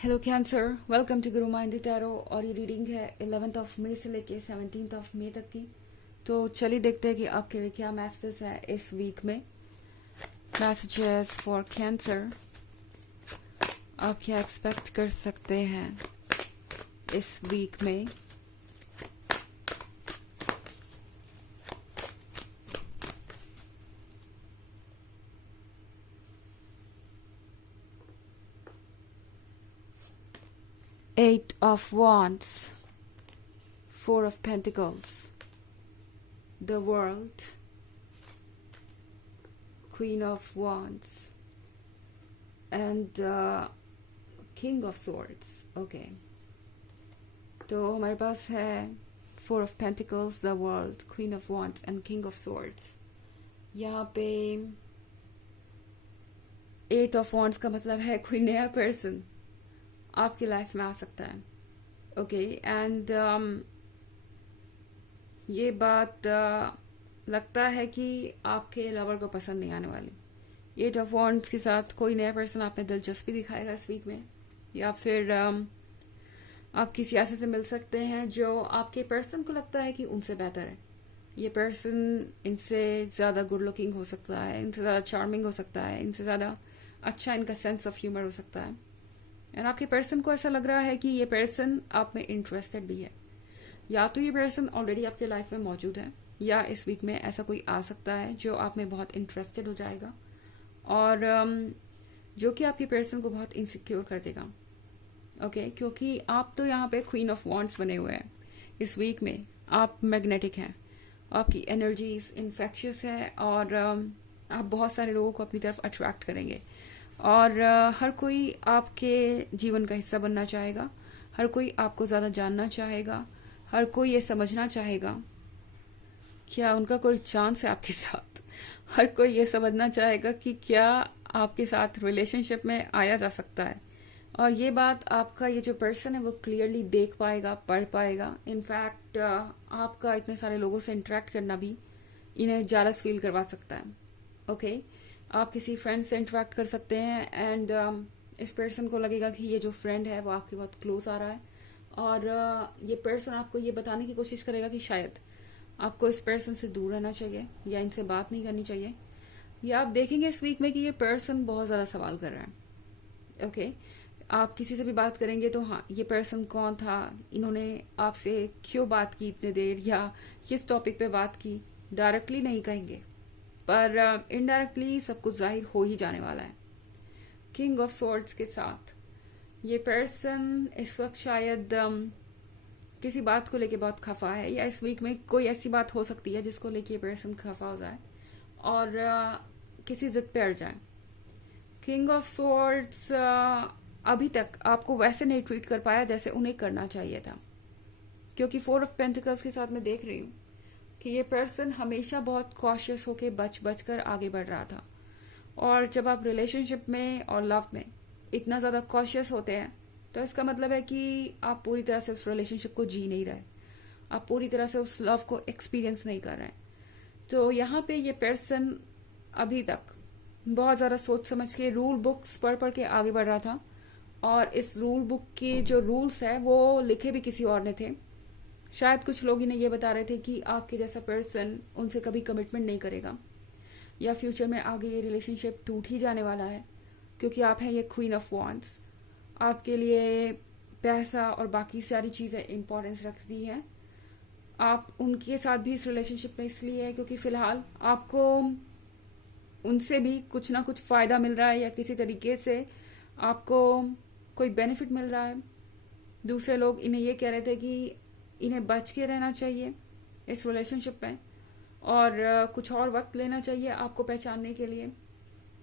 Hello cancer, welcome to Guru mind tarot. और ये reading है 11th ऑफ मई से लेके 17th ऑफ मई तक की। तो चलिए देखते हैं कि आपके लिए क्या मैसेजेस है इस वीक में। मैसेजेस फॉर कैंसर, आप क्या एक्सपेक्ट कर सकते हैं इस वीक में। Eight of wands, four of pentacles, the world, queen of wands and king of swords। Okay, तो हमारे पास है four of pentacles, the world, queen of wands and king of swords। यहाँ पे एट ऑफ wands का मतलब है कोई नया पर्सन आपकी लाइफ में आ सकता है। ओके, एंड ये बात लगता है कि आपके लवर को पसंद नहीं आने वाली। एट ऑफ wands के साथ कोई नया पर्सन आप में दिलचस्पी दिखाएगा इस वीक में, या फिर आप किसी ऐसे से मिल सकते हैं जो आपके पर्सन को लगता है कि उनसे बेहतर है। ये पर्सन इनसे ज़्यादा गुड लुकिंग हो सकता है, इनसे ज़्यादा चार्मिंग हो सकता है, इनसे ज़्यादा अच्छा इनका सेंस ऑफ ह्यूमर हो सकता है। एंड आपके पर्सन को ऐसा लग रहा है कि ये पर्सन आप में इंटरेस्टेड भी है। या तो ये पर्सन ऑलरेडी आपके लाइफ में मौजूद है, या इस वीक में ऐसा कोई आ सकता है जो आप में बहुत इंटरेस्टेड हो जाएगा और जो कि आपके पर्सन को बहुत इनसिक्योर कर देगा। ओके, क्योंकि आप तो यहाँ पे क्वीन ऑफ wands बने हुए हैं। इस वीक में आप मैग्नेटिक हैं, आपकी एनर्जीज इन्फेक्शियस है और आप बहुत सारे लोगों को अपनी तरफ अट्रैक्ट करेंगे और हर कोई आपके जीवन का हिस्सा बनना चाहेगा, हर कोई आपको ज़्यादा जानना चाहेगा, हर कोई ये समझना चाहेगा क्या उनका कोई चांस है आपके साथ। हर कोई ये समझना चाहेगा कि क्या आपके साथ रिलेशनशिप में आया जा सकता है। और ये बात आपका ये जो पर्सन है वो क्लियरली देख पाएगा, पढ़ पाएगा। इनफैक्ट आपका इतने सारे लोगों से इंटरेक्ट करना भी इन्हें जालस फील करवा सकता है। ओके, आप किसी फ्रेंड से इंटरेक्ट कर सकते हैं एंड इस पर्सन को लगेगा कि ये जो फ्रेंड है वो आपके बहुत क्लोज आ रहा है और ये पर्सन आपको ये बताने की कोशिश करेगा कि शायद आपको इस पर्सन से दूर रहना चाहिए या इनसे बात नहीं करनी चाहिए। या आप देखेंगे इस वीक में कि ये पर्सन बहुत ज़्यादा सवाल कर रहा है। ओके, आप किसी से भी बात करेंगे तो हाँ, ये पर्सन कौन था, इन्होंने आपसे क्यों बात की इतने देर, या किस टॉपिक पे बात की, डायरेक्टली नहीं कहेंगे पर इनडायरेक्टली सब कुछ जाहिर हो ही जाने वाला है। किंग ऑफ swords के साथ ये पर्सन इस वक्त शायद किसी बात को लेके बहुत खफा है, या इस वीक में कोई ऐसी बात हो सकती है जिसको लेके ये पर्सन खफा हो जाए और किसी जिद पे अड़ जाए। किंग ऑफ swords अभी तक आपको वैसे नहीं ट्रीट कर पाया जैसे उन्हें करना चाहिए था, क्योंकि फोर ऑफ पेंटिकल्स के साथ मैं देख रही हूँ कि ये पर्सन हमेशा बहुत कॉशियस होके बच बच कर आगे बढ़ रहा था। और जब आप रिलेशनशिप में और लव में इतना ज़्यादा कॉशियस होते हैं तो इसका मतलब है कि आप पूरी तरह से उस रिलेशनशिप को जी नहीं रहे, आप पूरी तरह से उस लव को एक्सपीरियंस नहीं कर रहे हैं। तो यहाँ पे ये पर्सन अभी तक बहुत ज़्यादा सोच समझ के रूल बुक्स पढ़ पढ़ के आगे बढ़ रहा था और इस रूल बुक के जो रूल्स है वो लिखे भी किसी और ने थे। शायद कुछ लोग इन्हें ये बता रहे थे कि आपके जैसा पर्सन उनसे कभी कमिटमेंट नहीं करेगा या फ्यूचर में आगे ये रिलेशनशिप टूट ही जाने वाला है, क्योंकि आप हैं ये क्वीन ऑफ wands। आपके लिए पैसा और बाकी सारी चीज़ें इंपॉर्टेंस रखती हैं। आप उनके साथ भी इस रिलेशनशिप में इसलिए है क्योंकि फिलहाल आपको उनसे भी कुछ ना कुछ फ़ायदा मिल रहा है या किसी तरीके से आपको कोई बेनिफिट मिल रहा है। दूसरे लोग इन्हें ये कह रहे थे कि इन्हें बच के रहना चाहिए इस रिलेशनशिप में और कुछ और वक्त लेना चाहिए आपको पहचानने के लिए,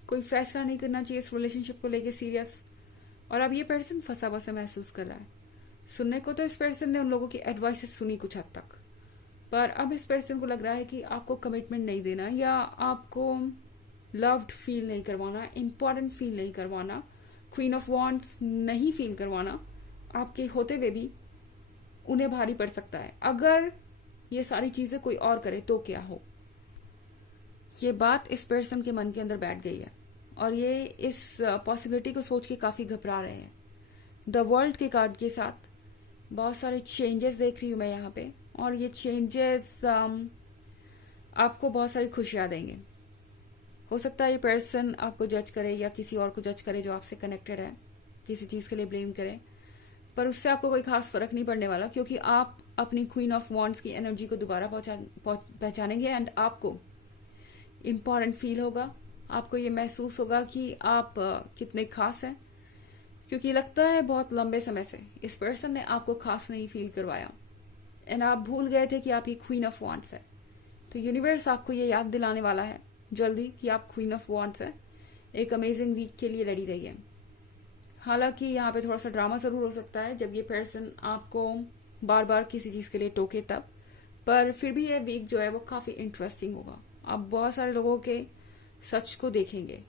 कोई फैसला नहीं करना चाहिए इस रिलेशनशिप को लेके सीरियस। और अब ये पर्सन फंसा हुआ सा महसूस कर रहा है। सुनने को तो इस पर्सन ने उन लोगों की एडवाइसेस सुनी कुछ हद तक, पर अब इस पर्सन को लग रहा है कि आपको कमिटमेंट नहीं देना या आपको लव्ड फील नहीं करवाना, इम्पॉर्टेंट फील नहीं करवाना, क्वीन ऑफ wands नहीं फील करवाना आपके होते हुए भी उन्हें भारी पड़ सकता है। अगर ये सारी चीजें कोई और करे तो क्या हो, ये बात इस पर्सन के मन के अंदर बैठ गई है और ये इस पॉसिबिलिटी को सोच के काफी घबरा रहे हैं द वर्ल्ड के कार्ड के साथ बहुत सारे चेंजेस देख रही हूँ मैं यहाँ पे, और ये चेंजेस आपको बहुत सारी खुशियाँ देंगे। हो सकता है ये पर्सन आपको जज करे या किसी और को जज करे जो आपसे कनेक्टेड है, किसी चीज़ के लिए ब्लेम करे, पर उससे आपको कोई खास फर्क नहीं पड़ने वाला, क्योंकि आप अपनी क्वीन ऑफ वॉन्ड्स की एनर्जी को दोबारा पहचानेंगे एंड आपको इम्पॉर्टेंट फील होगा। आपको ये महसूस होगा कि आप कितने खास हैं, क्योंकि लगता है बहुत लंबे समय से इस पर्सन ने आपको खास नहीं फील करवाया एंड आप भूल गए थे कि आप ये क्वीन ऑफ वॉन्ड्स है। तो यूनिवर्स आपको ये याद दिलाने वाला है जल्दी कि आप क्वीन ऑफ वॉन्ड्स है। एक अमेजिंग वीक के लिए रेडी रहिए। हालांकि यहाँ पे थोड़ा सा ड्रामा जरूर हो सकता है जब ये पर्सन आपको बार बार किसी चीज के लिए टोके तब, पर फिर भी ये वीक जो है वो काफी इंटरेस्टिंग होगा। आप बहुत सारे लोगों के सच को देखेंगे।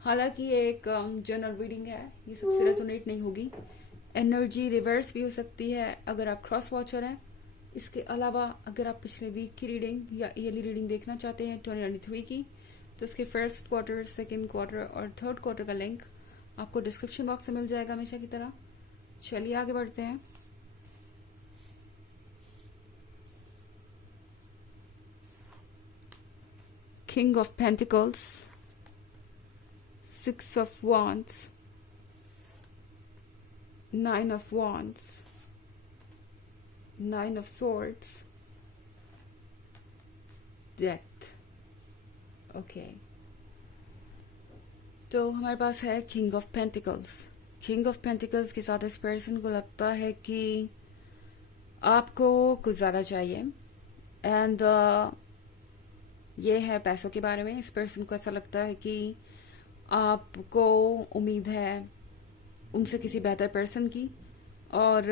हालांकि ये एक जनरल रीडिंग है, ये सबसे रेजोनेट नहीं होगी। एनर्जी रिवर्स भी हो सकती है अगर आप क्रॉस वॉचर हैं। इसके अलावा अगर आप पिछले वीक की रीडिंग या ईयरली रीडिंग देखना चाहते हैं 2023 की, तो इसके फर्स्ट क्वार्टर, सेकेंड क्वार्टर और थर्ड क्वार्टर का लिंक आपको डिस्क्रिप्शन बॉक्स में मिल जाएगा हमेशा की तरह। चलिए आगे बढ़ते हैं। King of pentacles, 6 of Wands, 9 of Wands, 9 of Swords, Death। Okay, तो हमारे पास है king of pentacles. King of pentacles के साथ इस पर्सन को लगता है कि आपको कुछ ज़्यादा चाहिए एंड ये है पैसों के बारे में। इस पर्सन को ऐसा लगता है कि आपको उम्मीद है उनसे किसी बेहतर पर्सन की, और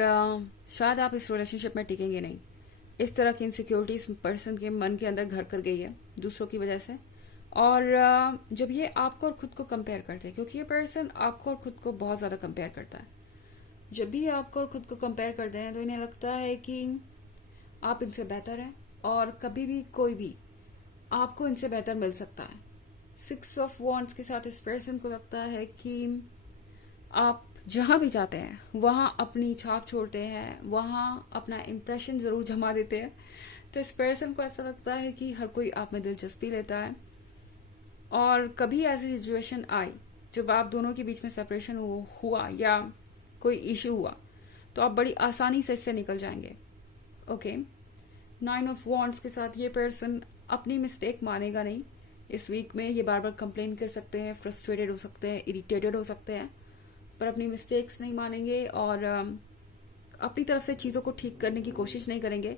शायद आप इस रिलेशनशिप में टिकेंगे नहीं। इस तरह की इनसिक्योरिटी इस पर्सन के मन के अंदर घर कर गई है दूसरों की वजह से। और जब ये आपको और खुद को कंपेयर करते हैं, क्योंकि ये पर्सन आपको और खुद को बहुत ज़्यादा कंपेयर करता है, जब भी आपको और खुद को कंपेयर करते हैं तो इन्हें लगता है कि आप इनसे बेहतर हैं और कभी भी कोई भी आपको इनसे बेहतर मिल सकता है। 6 of Wands के साथ इस पर्सन को लगता है कि आप जहां भी जाते हैं वहां अपनी छाप छोड़ते हैं, वहां अपना इम्प्रेशन जरूर जमा देते हैं। तो इस पर्सन को ऐसा लगता है कि हर कोई आप में दिलचस्पी लेता है, और कभी ऐसी सिचुएशन आई जब आप दोनों के बीच में सेपरेशन हुआ या कोई इश्यू हुआ तो आप बड़ी आसानी से इससे निकल जाएंगे। ओके, 9 of Wands के साथ ये पर्सन अपनी मिस्टेक मानेगा नहीं। इस वीक में ये बार बार कंप्लेन कर सकते हैं, फ्रस्ट्रेटेड हो सकते हैं, इरिटेटेड हो सकते हैं, पर अपनी मिस्टेक्स नहीं मानेंगे और अपनी तरफ से चीज़ों को ठीक करने की कोशिश नहीं करेंगे।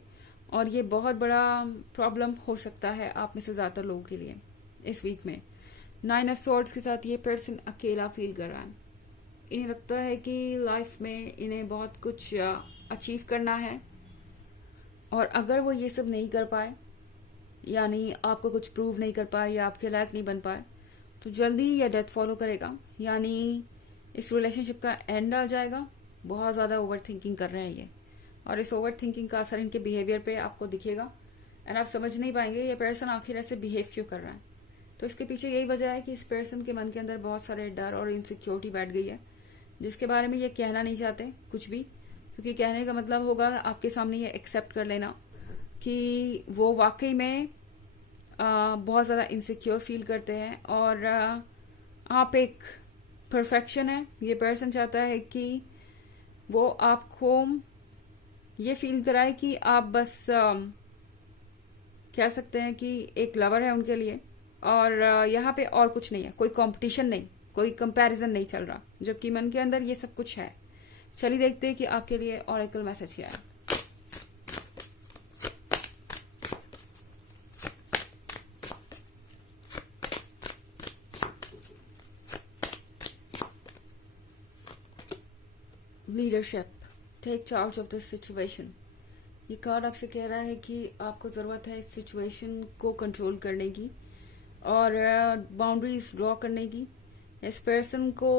और ये बहुत बड़ा प्रॉब्लम हो सकता है आप में से ज़्यादातर लोगों के लिए इस वीक में। 9 of Swords के साथ ये पर्सन अकेला फील कर रहा है। इन्हें लगता है कि लाइफ में इन्हें बहुत कुछ अचीव करना है, और अगर वो ये सब नहीं कर पाए, यानी आपको कुछ प्रूव नहीं कर पाए या आपके लायक नहीं बन पाए, तो जल्दी या डेथ फॉलो करेगा, यानी इस रिलेशनशिप का एंड आ जाएगा। बहुत ज़्यादा ओवर थिंकिंग कर रहे हैं ये, और इस ओवर थिंकिंग का असर इनके बिहेवियर पे आपको दिखेगा एंड आप समझ नहीं पाएंगे ये पर्सन आखिर ऐसे बिहेव क्यों कर रहा है। तो इसके पीछे यही वजह है कि इस पर्सन के मन के अंदर बहुत सारे डर और इनसिक्योरिटी बैठ गई है, जिसके बारे में ये कहना नहीं चाहते कुछ भी, क्योंकि कहने का मतलब होगा आपके सामने ये एक्सेप्ट कर लेना कि वो वाकई में बहुत ज़्यादा इनसिक्योर फील करते हैं, और आप एक परफेक्शन है। ये पर्सन चाहता है कि वो आपको ये फील कराए कि आप बस कह सकते हैं कि एक लवर है उनके लिए, और यहाँ पे और कुछ नहीं है, कोई कंपटीशन नहीं, कोई कंपैरिजन नहीं चल रहा, जबकि मन के अंदर ये सब कुछ है। चलिए देखते हैं कि आपके लिए ऑरेकल मैसेज क्या है। Leadership, take charge of this situation. ये कार्ड आपसे कह रहा है कि आपको ज़रूरत है इस सिचुएशन को कंट्रोल करने की और बाउंड्रीज ड्रॉ करने की। इस पर्सन को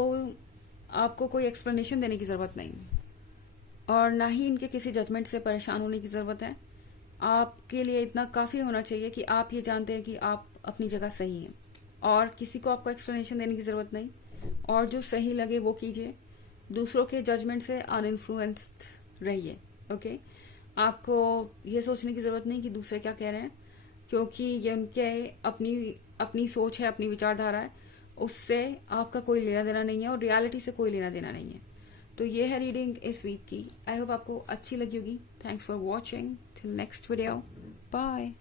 आपको कोई एक्सप्लेनेशन देने की ज़रूरत नहीं, और ना ही इनके किसी जजमेंट से परेशान होने की ज़रूरत है। आपके लिए इतना काफ़ी होना चाहिए कि आप ये जानते हैं कि आप अपनी जगह सही हैं, और किसी को आपको एक्सप्लेनेशन देने की ज़रूरत नहीं, और जो सही लगे वो कीजिए। दूसरों के जजमेंट से अनइन्फ्लुएंस्ड रहिए। ओके, आपको ये सोचने की जरूरत नहीं कि दूसरे क्या कह रहे हैं, क्योंकि ये उनके अपनी अपनी सोच है, अपनी विचारधारा है, उससे आपका कोई लेना देना नहीं है और रियलिटी से कोई लेना देना नहीं है। तो ये है रीडिंग इस वीक की। आई होप आपको अच्छी लगी होगी। Thanks for watching. Till next video, bye.